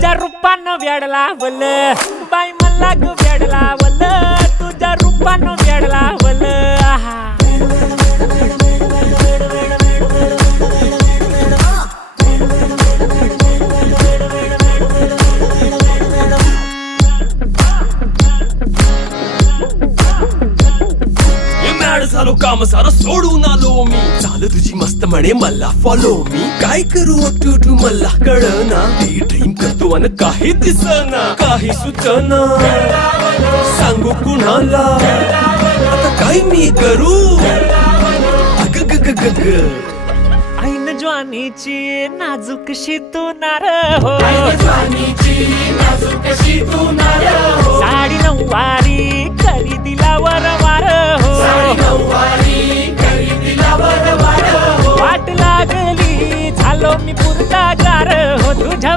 तुझ्या रूपानं वेड लावल बाई मला ग वेड लावल तुझ्या रूपानं वेड लावल आहा झालो काम सारं सोडून आलो मी चाल तुझी मस्त म्हणे मला फॉलो मी काय करू टू मला कळना ती ड्रीम करतो अन काही दिसना काही सुचना सांगू कुणाला आता काय मी करू अग ग ग ग ग ऐन ज्वानीची नाजूकशी तू नार हो साडी नऊवारी करी दिला वरवार हो वाट लागली झालो मी पुरता गार हो तुझ्या